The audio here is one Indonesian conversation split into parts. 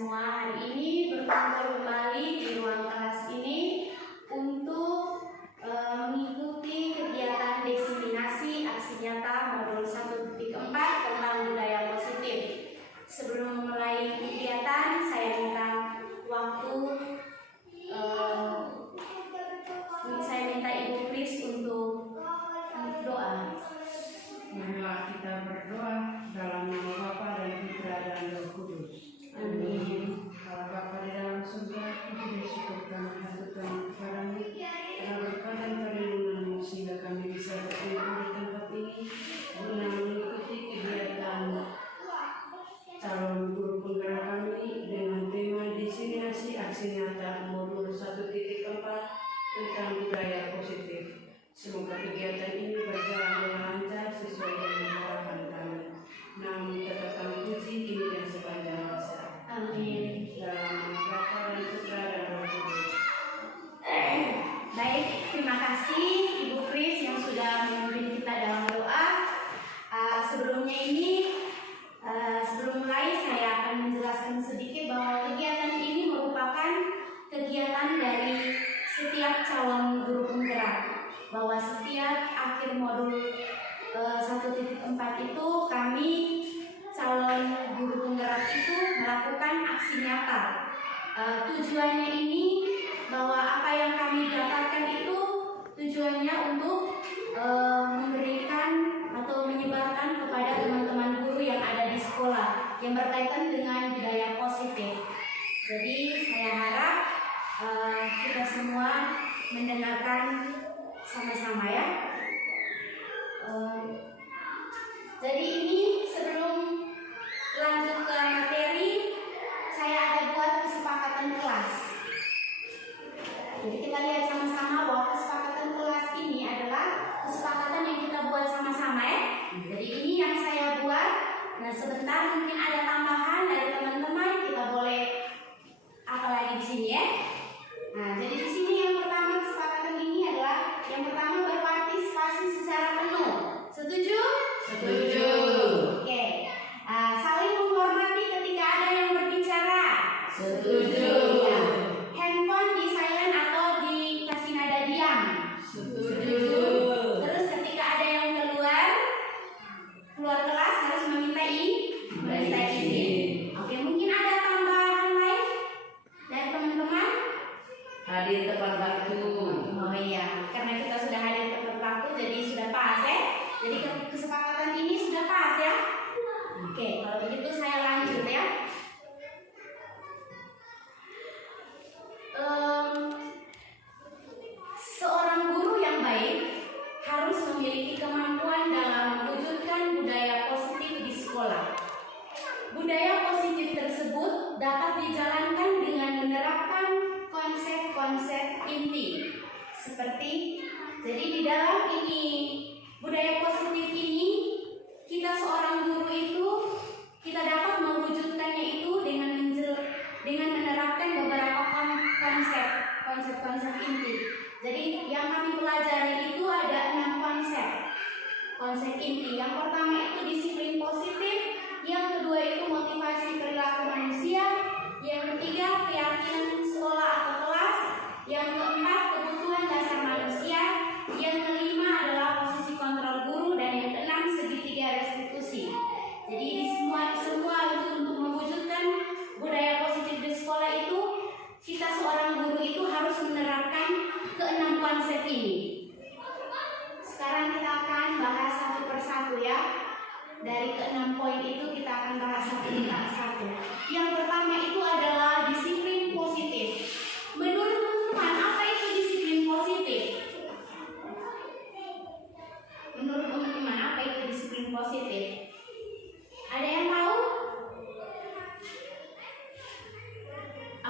semua, hari ini berkumpul kembali di ruang kelas ini untuk mengikuti kegiatan diseminasi aksi nyata modul 1.4 tentang budaya positif. Sebelum memulai kegiatan, saya minta waktu, saya minta Ibu Kris untuk doa. Marilah kita berdoa dalam nama Bapa dan Putra dan Roh Kudus. Amin. Allah Bapa di dalam surga, puji dan syukur kami haturkan kepadamu karena berkat dan perlindungan-Mu sehingga kami bisa berkumpul di tempat ini guna mengikuti kegiatan calon guru penggerak kami dengan tema diseminasi aksi nyata modul 1.4 tentang budaya positif. Semoga kegiatan ini berjalan dengan lancar sesuai dengan harapan kami. Namun tetap kami puji kini dan sepanjang masa. Amin. Dalam nama Bapa dan Putra dan Roh Kudus. Baik, terima kasih Ibu Kris yang sudah memimpin kita dalam doa. Sebelumnya ini, sebelum mulai saya akan menjelaskan sedikit bahwa kegiatan ini merupakan kegiatan dari setiap calon guru penggerak. Bahwa setiap akhir modul 1.4 itu kami calon guru penggerak itu melakukan aksi nyata. Tujuannya ini bahwa apa yang kami dapatkan itu tujuannya untuk memberikan atau menyebarkan kepada teman-teman guru yang ada di sekolah yang berkaitan dengan budaya positif. Jadi saya harap kita semua mendengarkan sama-sama ya. Jadi ini sebelum lanjut ke materi, saya ada buat kesepakatan kelas. Jadi kita lihat sama-sama bahwa kesepakatan kelas ini adalah kesepakatan yang kita buat sama-sama ya. Jadi ini yang saya buat. Nah sebentar mungkin ada tambahan dari teman-teman, kita boleh apa lagi di sini ya. Nah jadi di sini yang pertama kesepakatan ini adalah yang pertama berpartisipasi secara penuh. Setuju? Setuju. Oke. Saling menghormati ketika ada yang berbicara. Setuju. Ya. Handphone di silent atau dikasih nada diam. Setuju. Terus ketika ada yang keluar kelas harus meminta izin. Oke, mungkin ada tambahan lain dari teman-teman? Hadir tepat waktu. Oh iya, karena kita sudah hadir tepat waktu jadi sudah pas ya. Jadi kesepakatan ini sudah pas ya. Oke, kalau begitu saya lanjut ya. Seorang guru yang baik harus memiliki kemampuan dalam mewujudkan budaya positif di sekolah. Budaya positif tersebut dapat dijalankan dengan menerapkan konsep-konsep inti seperti, jadi di dalam ini budaya positif ini kita seorang guru itu kita dapat mewujudkannya itu dengan menerapkan beberapa konsep inti. Jadi yang kami pelajari itu ada 6 konsep inti. Yang pertama itu disiplin positif, yang kedua itu motivasi perilaku manusia, yang ketiga keyakinan sekolah atau kelas, yang keempat kebutuhan dasar manusia, yang kelima adalah posisi kontrol guru, dan yang keenam segitiga restitusi. Jadi di semua itu untuk mewujudkan budaya positif di sekolah itu kita seorang guru itu harus menerapkan ke-6 konsep ini. Sekarang kita akan bahas satu persatu ya. Dari ke-6 poin itu kita akan bahas satu persatu. Yang pertama itu adalah disiplin positif. Menurut teman-teman, apa itu disiplin positif? Menurut teman-teman, apa itu disiplin positif? Ada yang tahu?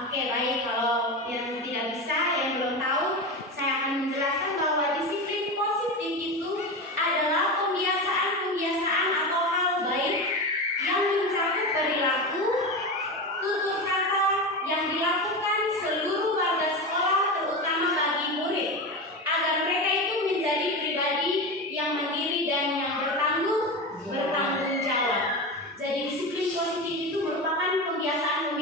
Oke, baik. Kalau yang tidak bisa, yang belum tahu, saya akan menjelaskan bahwa disiplin positif itu adalah pembiasaan atau hal baik yang mencakup perilaku, tutur kata yang dilakukan seluruh warga sekolah, terutama bagi murid, agar mereka itu menjadi pribadi yang mandiri dan yang bertanggung jawab. Jadi disiplin positif itu merupakan pembiasaan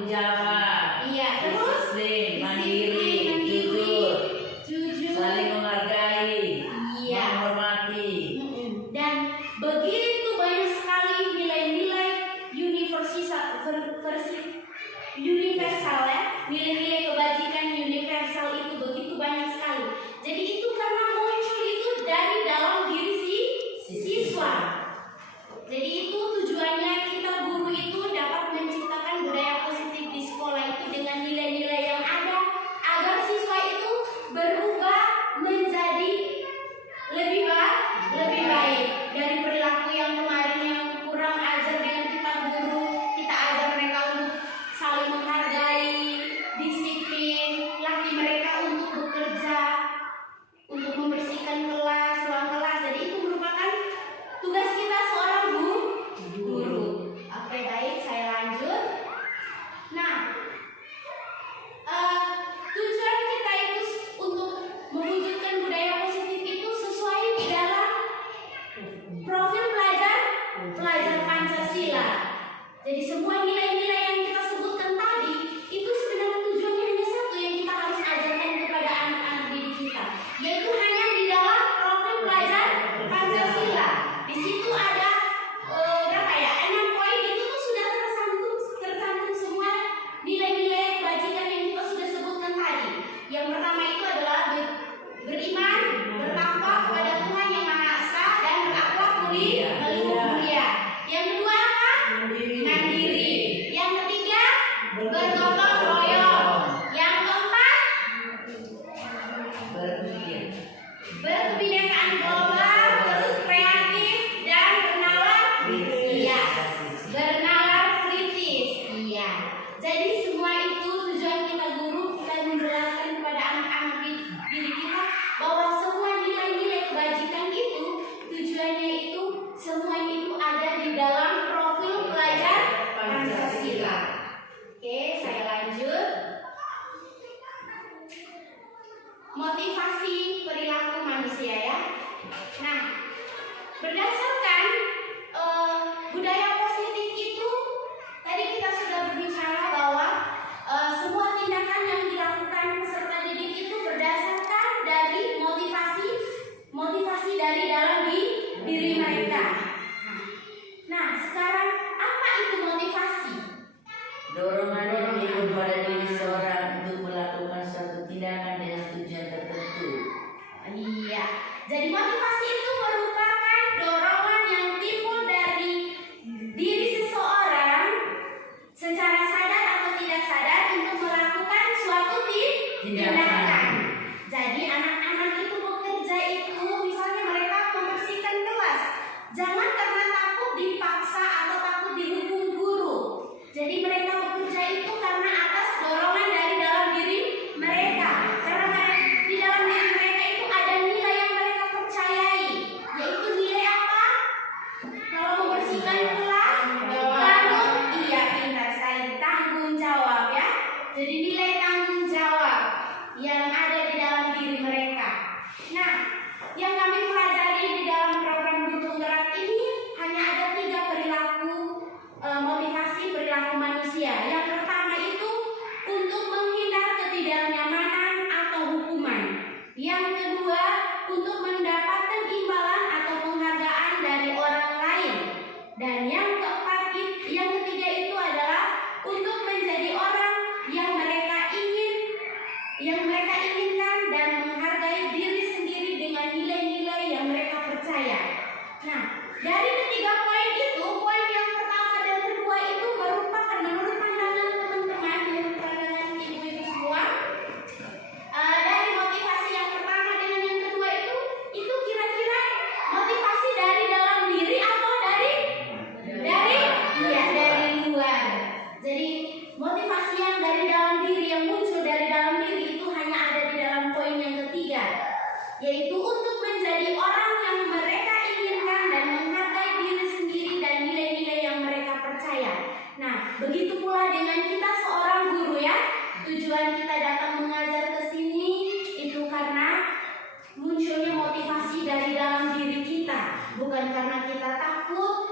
tanggung jawab, Iya, terus disiplin, disiplin, mandiri, mandiri, jujur, jujur, saling menghargai, iya. menghormati. Dan begitu banyak sekali nilai-nilai universal ya, nilai-nilai kebajikan universal itu begitu banyak sekali. Jadi itu karena muncul itu dari dalam diri si siswa. Jadi itu tujuannya kita guru itu dapat menciptakan budaya positif di sekolah itu dengan nilai-nilai yang ada agar siswa itu berubah menjadi lebih baik dari perilaku yang kemarin yang kurang ajar. Dengan kita guru, kita ajar mereka untuk saling menghargai, disiplin, latih mereka untuk bekerja, untuk membersihkan kelas, ruang kelas. Jadi itu merupakan tugas kita seorang guru. Oke, baik, saya lanjut. Nah, tujuan kita itu untuk mewujudkan budaya positif itu sesuai di dalam profil pelajar Pancasila. Jadi semua nilai-nilai yang kita sebutkan tadi itu sebenarnya tujuannya hanya satu yang kita harus ajarkan kepada anak-anak didik kita, yaitu hanya di dalam profil pelajar Pancasila. Di situ ada berapa ya? 6 poin itu tuh sudah tercantum semua nilai-nilai kebajikan yang kita sudah sebutkan tadi. Yang pertama itu adalah beriman, bertakwa kepada Tuhan yang Maha Esa, dan berakhlak mulia. Yang kedua apa? Mandiri. Yang ketiga bergotong royong. Yang keempat berkebinekaan global, terus kreatif dan bernalar kritis. Iya. Jadi semua itu tujuan kita guru, kita menjelaskan kepada anak-anak didik kita bahwa semua nilai-nilai kebajikan itu tujuannya itu semuanya itu ada di dalam profil pelajar Pancasila. Oke, saya lanjut. Motivasi perilaku manusia ya. Nah, berdasarkan budaya positif itu tadi kita sudah berbicara bahwa semua tindakan yang dilakukan peserta didik itu berdasarkan dari motivasi dari dalam diri mereka. Nah, sekarang apa itu motivasi? Dorongan yang timbul pada diri seorang untuk melakukan suatu tindakan dengan tujuan tertentu. Iya. Jadi motivasi itu merupakan dorongan yang timbul dari diri seseorang secara sadar atau tidak sadar untuk melakukan suatu tindakan. Jadi anak-anak itu bekerja itu misalnya mereka membersihkan kelas, jangan karena takut dipaksa atau takut dihukum guru. Jadi mereka bekerja itu karena atas dorongan dari dalam diri mereka. Karena di dalam diri mereka itu ada nilai yang mereka percayai, yaitu nilai apa? Kalau membersihkan kelas, pintar sekali, tanggung jawab ya. Jadi nilai tanggung jawab yang ada di dalam diri mereka. Nah, yang kami pelajari di dalam program guru penggerak ini hanya ada 3 perilaku motivasi perilaku manusia. Yang pertama itu untuk menghindar ketidaknyamanan atau hukuman. Yang kedua untuk mendapatkan imbalan atau penghargaan dari orang lain. Dan yang ketiga itu adalah untuk menjadi orang yang mereka inginkan dan menghargai diri sendiri dengan nilai-nilai yang mereka percaya. Nah, dari ketiga poin itu, poin yang pertama dan kedua itu merupakan menurut pandangan teman-teman, menurut pandangan ibu-ibu semua, dari motivasi yang pertama dengan yang kedua itu kira-kira motivasi dari dalam diri atau dari luar. Jadi motivasi yang dari dalam diri, yang muncul dari dalam diri itu hanya ada di dalam poin yang ketiga, yaitu untuk menjadi orang yang mereka inginkan dan menghargai diri sendiri dan nilai-nilai yang mereka percaya. Nah, begitu pula dengan kita seorang guru ya. Tujuan kita datang mengajar ke sini itu karena munculnya motivasi dari dalam diri kita, bukan karena kita takut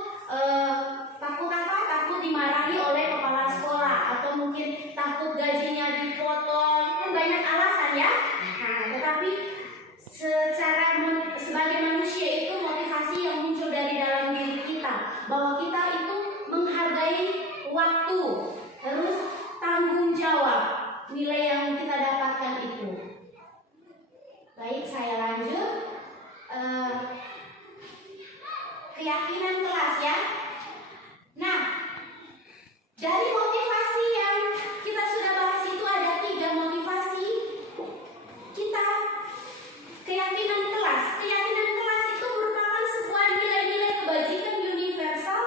dimarahi oleh kepala sekolah, atau mungkin nilai yang kita dapatkan itu. Baik, saya lanjut. Keyakinan kelas ya. Nah, dari motivasi yang kita sudah bahas itu ada 3 motivasi kita. Keyakinan kelas. Keyakinan kelas itu merupakan sebuah nilai-nilai kebajikan universal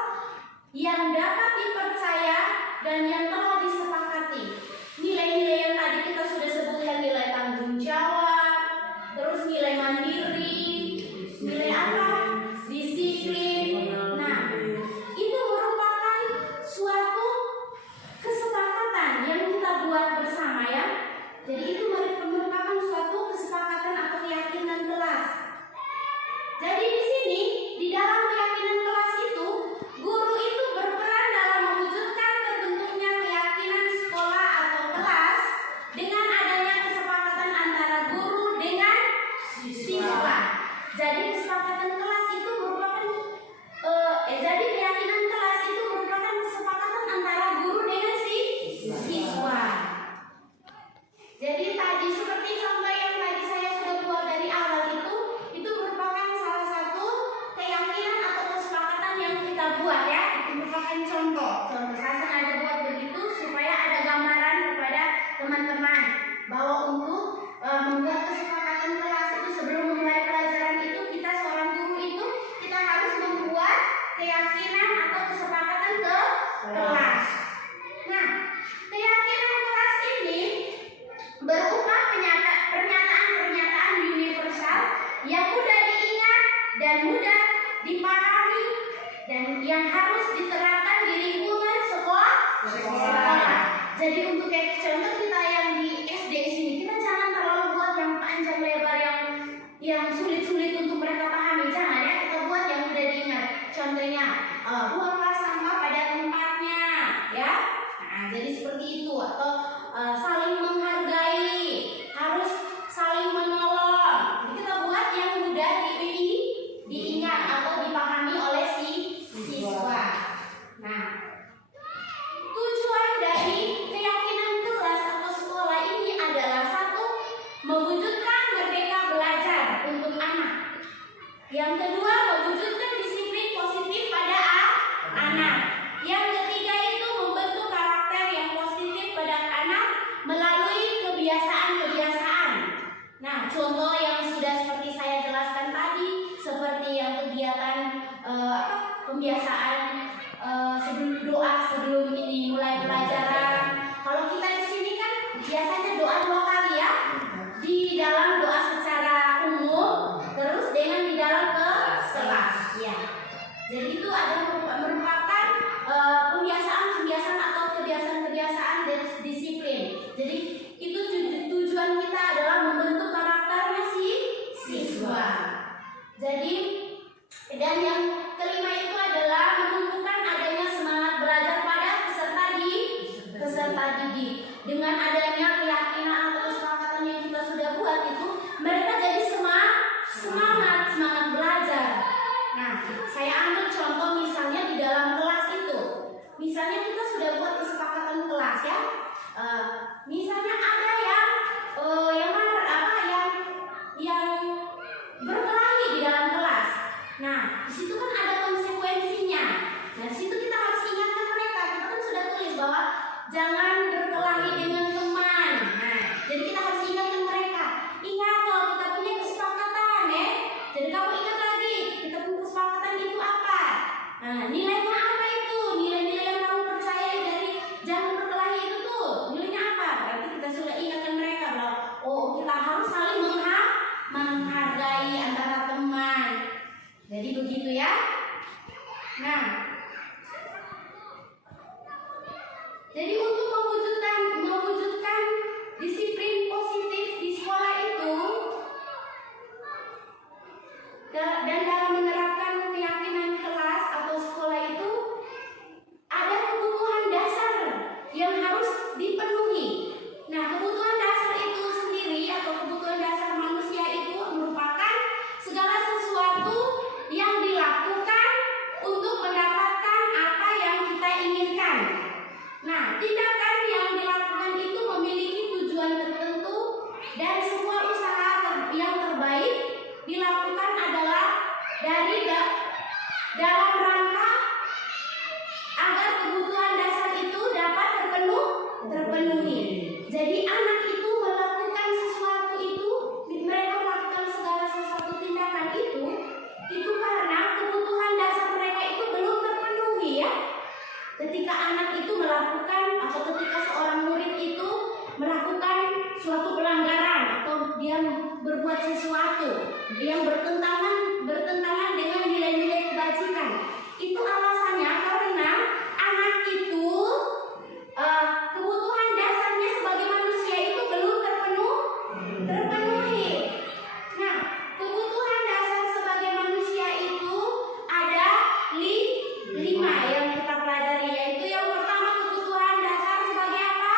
yang dapat dipercaya dan yang telah disepakati. Nilai-nilai yang tadi kita sudah sebutkan, nilai tanggung jawab, terus nilai mandiri, nilai apa? Disiplin. Nah, itu merupakan suatu kesepakatan yang kita buat bersama ya. Jadi itu merupakan suatu kesepakatan atau keyakinan kelas. Jadi di sini di dalam keyakinan kelas itu, guru itu berperan dalam mewujudkan terbentuknya keyakinan sekolah atau kelas dengan adanya kesepakatan antara guru dengan siswa. Jadi kesepakatan kelas itu merupakan jadi keyakinan kelas itu merupakan kesepakatan antara guru dengan siswa. Jadi tadi seperti contoh yang tadi saya sudah buat dari awal itu merupakan salah satu keyakinan atau kesepakatan yang kita buat ya. Itu merupakan contoh. Saya sengaja buat begitu supaya ada gambaran kepada teman-teman bahwa untuk membuat kesepakatan kelas itu sebelum memulai pelajaran itu kita seorang guru itu kita harus membuat keyakinan atau kesepakatan ke kelas. Nah, keyakinan kelas ini berupa pernyataan-pernyataan universal yang mudah diingat dan mudah dipahami dan yang harus diterapkan di lingkungan sekolah. Jadi untuk kayak contoh kita yang di SD sini, kita jangan terlalu buat yang panjang lebar yang sulit-sulit untuk mereka pahami, jangan ya, kita buat yang mudah diingat. Contohnya, buanglah sampah pada tempatnya, ya. Nah, jadi seperti itu atau saling menghargai, harus saling menolong. Jadi kita buat yang mudah diingat atau dipahami oleh siswa. Nah, tujuan dari keyakinan kelas atau sekolah ini adalah satu, mewujudkan merdeka belajar untuk anak. Yang kedua, mewujudkan disiplin positif pada anak. Yang ketiga itu membentuk karakter yang positif pada anak melalui kebiasaan-kebiasaan. Nah, contoh yang sudah seperti saya jelaskan tadi, seperti yang kegiatan pembiasaan sebelum doa sebelum ini mulai pelajaran. Kalau kita di sini kan biasanya doa 2 kali ya, di dalam doa secara umum, terus dengan di dalam kelas. Ya. Jadi itu adalah merupakan pembiasaan-pembiasaan atau kebiasaan-kebiasaan disiplin. Jadi itu tujuan kita adalah membentuk karakternya siswa. Jadi dan yang kelima itu adalah menumbuhkan adanya semangat belajar pada peserta didik. Dengan adanya keyakinan atau kesepakatan yang kita sudah buat itu, mereka jadi semangat belajar. Nah, saya ambil contoh misalnya di dalam kelas itu. Misalnya kita sudah buat kesepakatan kelas ya. Misalnya ada yang berkelahi di dalam kelas. Nah, di situ kan ada konsekuensinya. Nah, di situ kita harus ingatkan mereka. Kita kan sudah tulis bahwa jangan berkelahi dengan teman. yang bertentangan dengan nilai-nilai kebajikan. Itu alasannya karena anak itu kebutuhan dasarnya sebagai manusia itu belum terpenuhi. Nah, kebutuhan dasar sebagai manusia itu ada 5 yang kita pelajari, yaitu yang pertama kebutuhan dasar sebagai apa?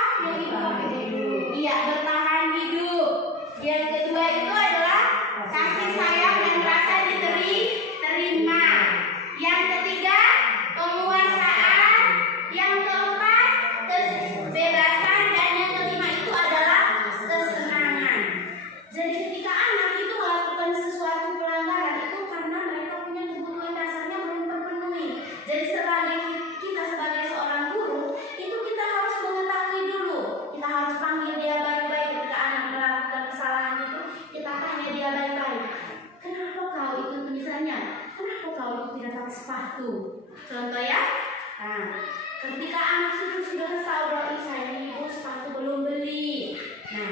Iya, bertahan hidup. Yang kedua itu adalah kasih sayang dan rasa diterima. Yang ketiga penguasaan. Yang keempat kebebasan, dan yang kelima itu adalah kesenangan. Jadi ketika anak itu melakukan sesuatu pelanggaran itu karena mereka punya kebutuhan dasarnya belum terpenuhi. Jadi kita sebagai seorang guru itu kita harus mengetahui dulu. Kita harus panggil dia baik-baik ketika anak melakukan kesalahan itu. Kita tanya dia baik-baik. Kenapa kau itu misalnya? Kenapa kau itu tidak pakai sepatu? Contoh ya. Nah, ketika anak sudah tahu bahwa saya ibu sepatu belum beli. Nah,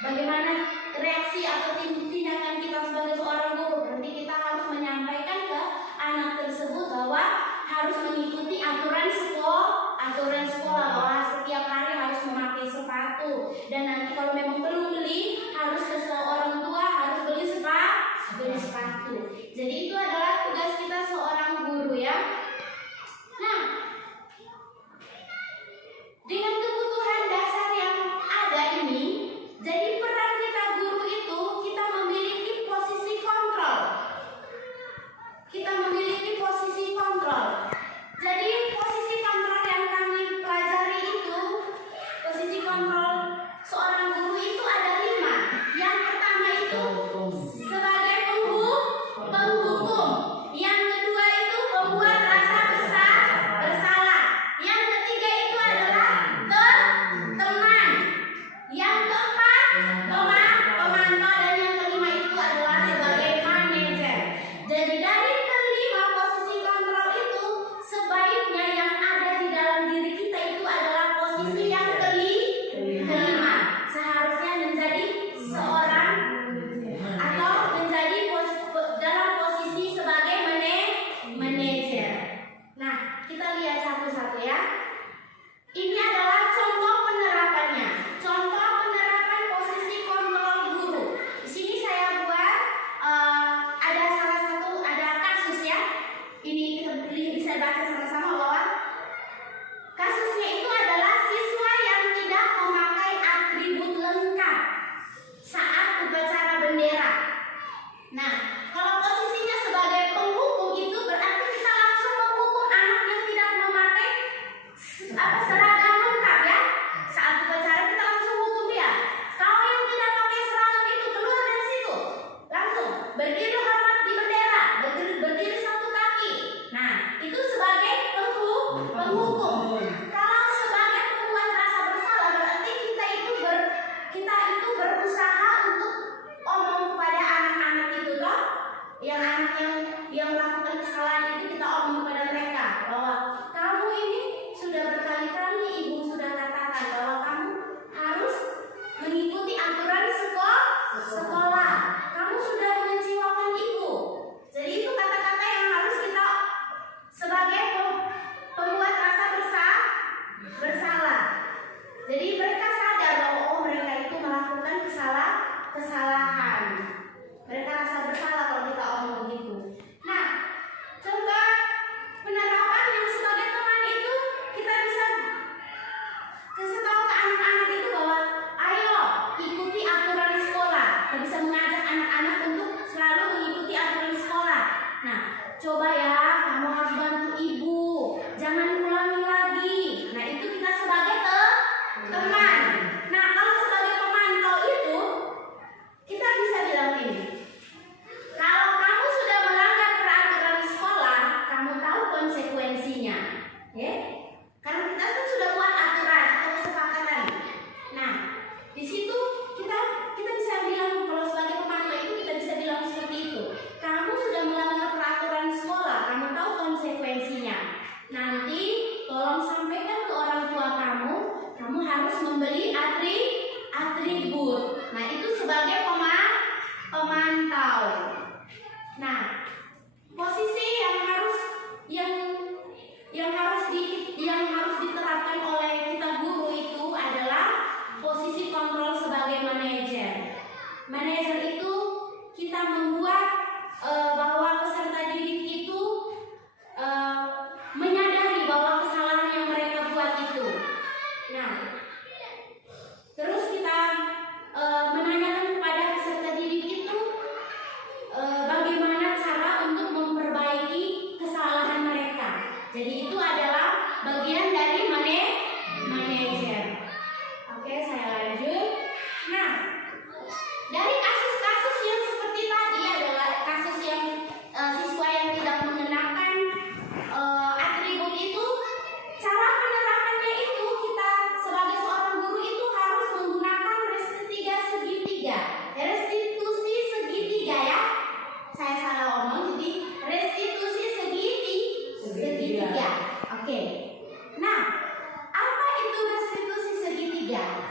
bagaimana reaksi atau tindakan kita sebagai seorang guru? Berarti kita harus menyampaikan ke anak tersebut bahwa harus mengikuti aturan sekolah bahwa setiap hari harus memakai sepatu, dan nanti kalau memang belum beli harus ke seorang tua harus beli sepatu. Jadi itu adalah tugas kita seorang guru ya. Nah, dengan kebutuhan dasar yang ada ini, jadi peran kita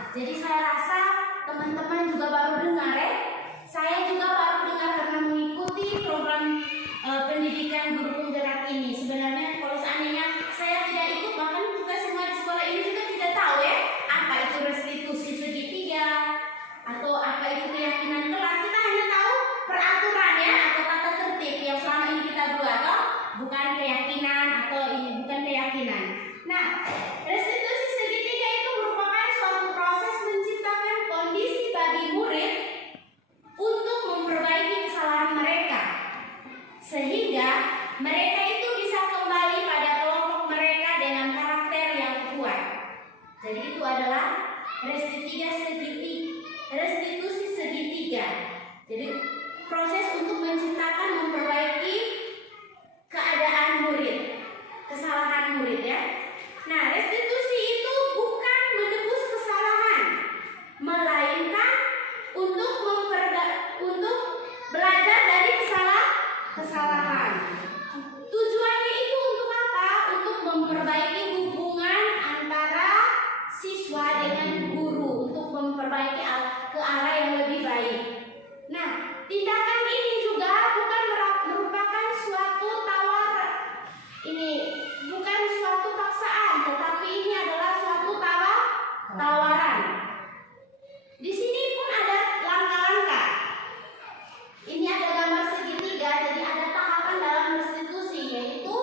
Jadi saya rasa teman-teman juga baru dengar ya. Saya juga baru dengar karena mengikuti program pendidikan guru penggerak ini. Sebenarnya kalau seandainya saya tidak ikut, bahkan juga semua di sekolah ini juga tidak tahu ya apa itu restitusi segitiga atau apa itu keyakinan kelas. Kita hanya tahu peraturannya atau tata tertib yang selama ini kita buat, bukan keyakinan atau ini bukan keyakinan. Nah, restitusi segitiga itu merupakan suatu proses menciptakan kondisi bagi murid untuk memperbaiki kesalahan mereka, sehingga mereka itu bisa kembali pada kelompok mereka dengan karakter yang kuat. Jadi itu adalah restitusi segitiga. Jadi proses untuk menciptakan, memperbaiki keadaan murid, kesalahan murid ya. Nah, restitusi itu bukan menebus kesalahan, melainkan untuk belajar dari kesalahan. Tujuannya itu untuk apa? Untuk memperbaiki hubungan antara siswa dengan guru, untuk memperbaiki ke arah yang lebih baik. Nah, tindakan ini juga bukan merupakan suatu bukan suatu paksaan, tetapi ini adalah suatu tawaran. Di sini pun ada langkah-langkah. Ini ada gambar segitiga, jadi ada tahapan dalam restitusi, yaitu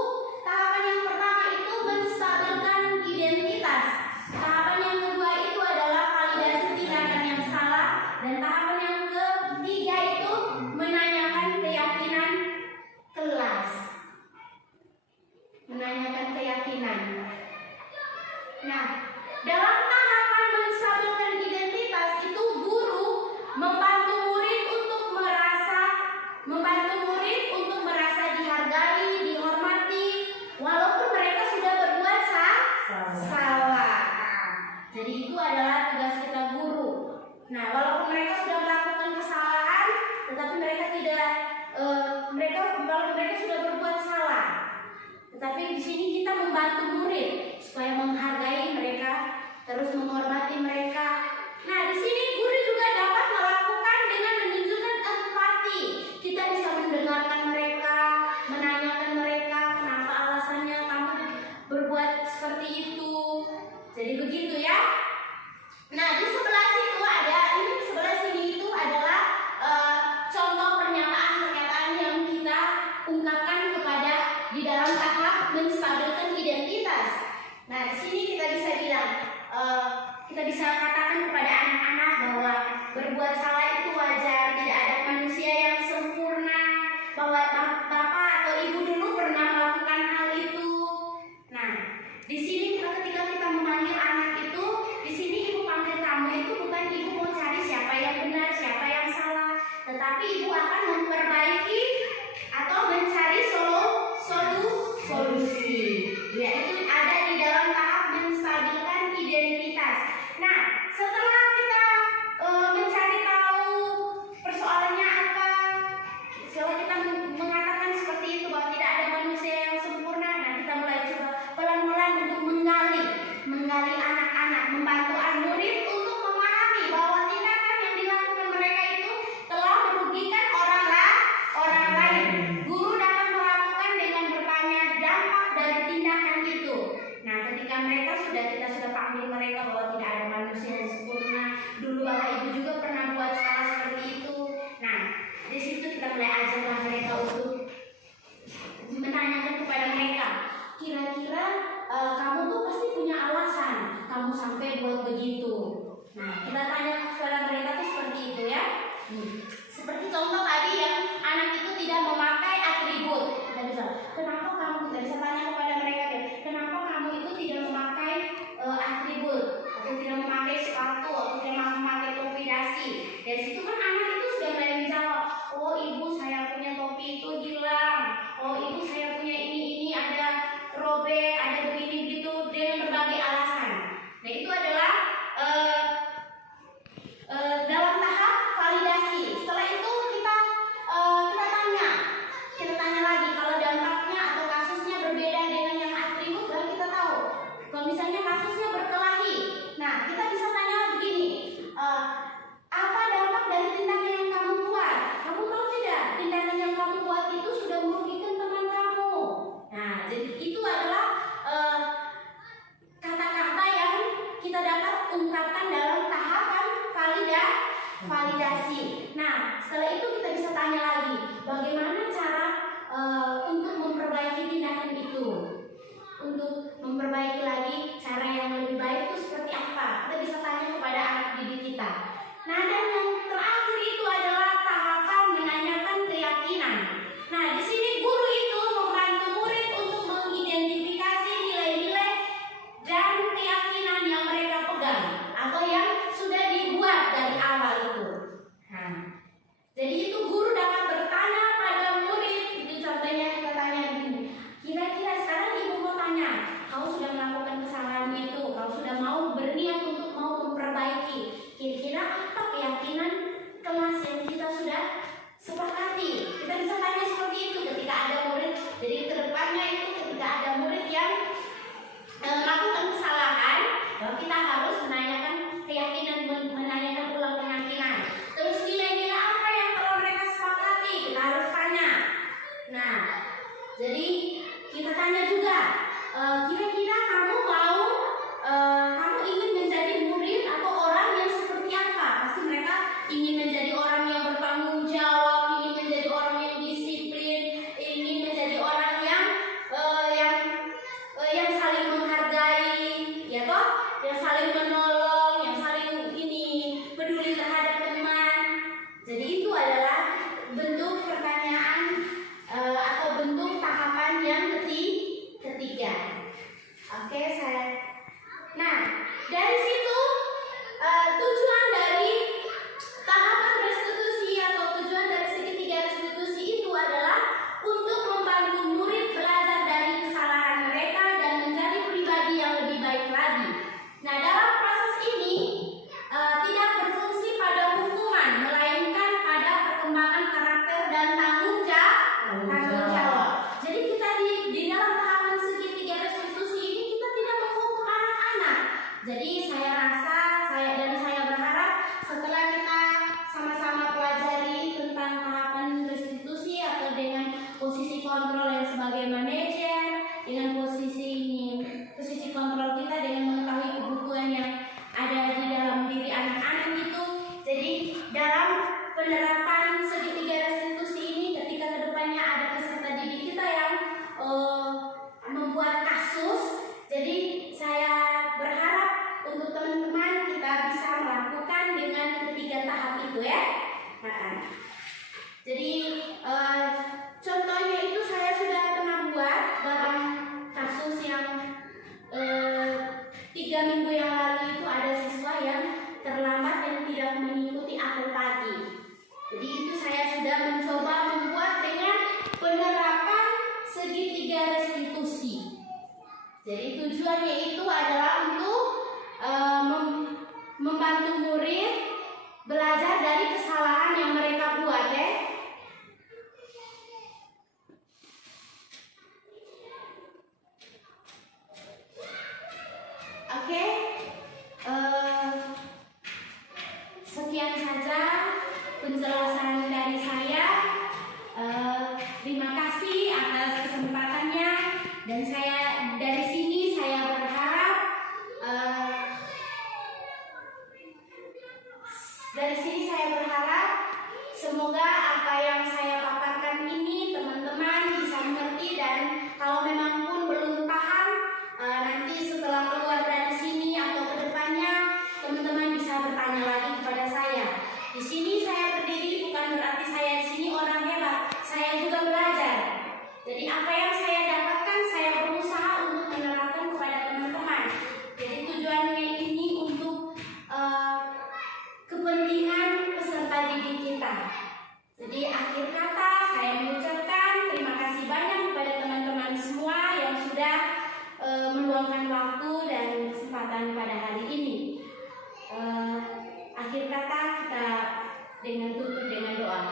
tahapan yang pertama itu menstabilkan identitas. Tahapan yang kedua itu adalah validasi tindakan yang salah, dan tahapan yang ketiga itu menanyakan keyakinan kelas. Menanyakan keyakinan. Nah, dalam tahapan menstabilkan identitas itu guru membantu murid untuk merasa dihargai, dihormati, walaupun mereka sudah berbuat salah. Jadi itu adalah tugas kita guru. Nah, walaupun mereka sudah melakukan kesalahan, tetapi mereka sudah berbuat salah. Tetapi di sini kita membantu murid supaya menghargai mereka, terus menghormati mereka. Nah, di sini guru juga dapat melakukan dengan menunjukkan empati. Kita bisa mendengarkan mereka, menanyakan mereka kenapa alasannya kamu berbuat seperti itu. Jadi begitu ya. Nah, di sebelah situ sebelah sini itu adalah contoh pernyataan yang kita ungkapkan di dalam tahap menstabilkan identitas. Nah, di sini kita bisa bilang, kita bisa katakan kepada anak-anak bahwa berbuat salah itu wajar, tidak ada manusia yang sempurna, bahwa bapak atau ibu dulu pernah melakukan hal itu. Nah, di sini ketika kita memanggil anak itu, di sini ibu panggil kamu itu bukan ibu mau cari siapa yang benar, siapa yang salah, tetapi ibu akan memperbaiki atau mencari solusi, yaitu ada di dalam tahap menstabilkan identitas. Nah, setelah kita mencari tahu persoalannya validasi. Nah, setelah itu kita bisa tanya lagi, bagaimana cara untuk memperbaiki tindakan itu? Untuk memperbaiki lagi cara yang lebih baik itu seperti apa? Kita bisa tanya kepada anak didik kita. Nah, dan yang terakhir itu adalah tahapan menanyakan keyakinan. Nah, di sini guru itu membantu murid untuk mengidentifikasi nilai-nilai dan keyakinan yang mereka pegang atau yang sudah dibuat dari awal itu. Nah, jadi itu guru dapat bertanya pada murid. Itu contohnya kita tanya gini, kira-kira sekarang ibu mau tanya, kau sudah melakukan kesalahan itu, kau sudah mau berniat untuk mau memperbaiki, kira-kira apa keyakinan kelas yang kita sudah sepakati? Kita bisa tanya seperti itu ketika ada murid. Jadi kedepannya itu ketika ada murid yang melakukan kesalahan, kita harus menanyakan keyakinan, menanyakan ulang keyakinan. Terus nilai-nilai apa yang telah mereka sepakati, kita harus tanya. Nah, jadi kita tanya juga, kira-kira kamu mau, kamu ingin menjadi murid atau orang yang seperti apa? Pasti mereka ingin menjadi orang yang bertanggung jawab, ingin menjadi orang yang disiplin, ingin menjadi orang yang saling menghargai, ya toh, yang saling menolong, yang saling peduli terhadap teman. Jadi itu adalah bentuk pertanyaan atau bentuk tahapan yang ketiga. Oke, nah, dari situ tujuan dari tahapan restitusi atau tujuan dari segitiga restitusi itu adalah untuk membantu murid belajar dari kesalahan mereka dan menjadi pribadi yang lebih baik lagi. Nah, dalam proses ini tidak berfungsi pada hukuman, melainkan pada perkembangan karakter dan tanggung jawab. Jadi kita di dalam tahapan segitiga restitusi ini kita tidak menghukum anak-anak. Jadi saya rasa, saya berharap setelah kita sama-sama pelajari tentang tahapan restitusi atau dengan posisi kontrol yang sebagai manajer, dengan posisi kontrol kita dengan mengetahui kebutuhan yang ada di dalam diri anak-anak itu. Jadi dalam penerapan segitiga restitusi ini, ketika kedepannya ada peserta didik kita yang membuat kasus, jadi saya berharap untuk teman-teman kita bisa melakukan dengan ketiga tahap itu ya. Jadi contohnya itu saya sudah pernah buat dalam kasus yang 3 minggu yang lalu itu ada siswa yang terlambat dan tidak mengikuti apel pagi. Jadi itu saya sudah mencoba membuat dengan penerapan segitiga restitusi. Jadi tujuannya itu adalah untuk membantu murid belajar dari kesalahan yang mereka buat ya. Oke, sekian saja penjelasan dari saya. Terima kasih atas kesempatannya, dan dari sini saya berharap semoga apa yang saya paparkan ini teman-teman bisa mengerti, dan kalau memang pun belum paham, nanti setelah keluar dari sini atau kedepannya teman-teman bisa bertanya lagi kepada saya. Di sini saya berdiri bukan berarti saya di sini orang hebat, saya juga belajar. Jadi apa yang saya dapatkan saya berusaha untuk menerapkan kepada teman-teman. Jadi tujuannya ini untuk kepentingan peserta didik kita. Jadi akhir kata saya mengucapkan terima kasih banyak kepada teman-teman semua yang sudah meluangkan waktu dan kesempatan pada hari ini. Akhir kata kita dengan tutup dengan doa.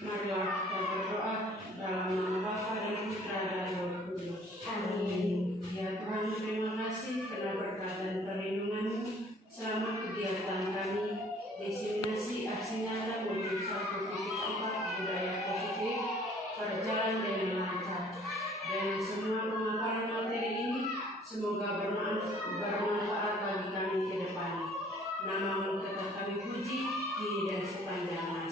Marilah kita berdoa dalam nama Bapa dan Putra dan Roh Kudus. Amin. Ya Tuhan, terima kasih karena berkat dan perlindungan-Mu selama kegiatan kami diseminasi aksi nyata menuju satu titik tempat budaya positif berjalan dengan lancar. Dan semua pemaparan materi ini semoga bermanfaat bagi kami ke depan. Namamu tetap kami puji kini dan sepanjang masa.